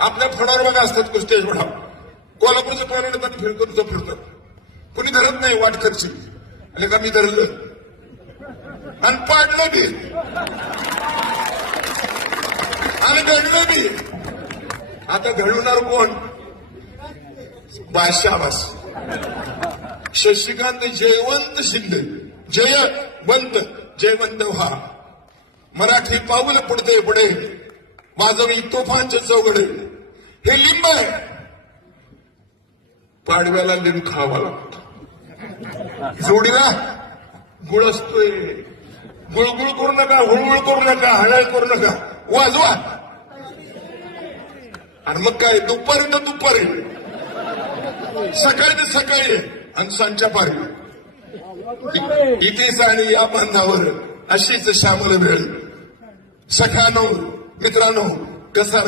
आपल्या फळावर बघा असतात कुस्त्याच म्हणा. कोल्हापूरचं पाणी फिरतो कुणी धरत नाही वाट खर्ची आणि का मी धरलं आणि पाडलं बी आणि घडलं बी. आता घडवणार कोण? बादशाहबास शशिकांत जयवंत शिंदे. जयवंत व्हा. मराठी पाऊल पुढते पुढे माझं तोफांचे चौघडे. हे लिंब आहे, पाडव्याला लिंब खावा लागतो. जोडीला गुळ असतोय. गुळगुळ करू नका, हुळहुळ करू नका, हळहळ करू नका, वाजवा. आणि मग काय दुपारी तर दुपारी, सकाळी तर सकाळी आणि सांच्या पारी. इथेच आणि या बांधावर अशीच श्यामल वेळ. सखानो मित्रांनो, कसा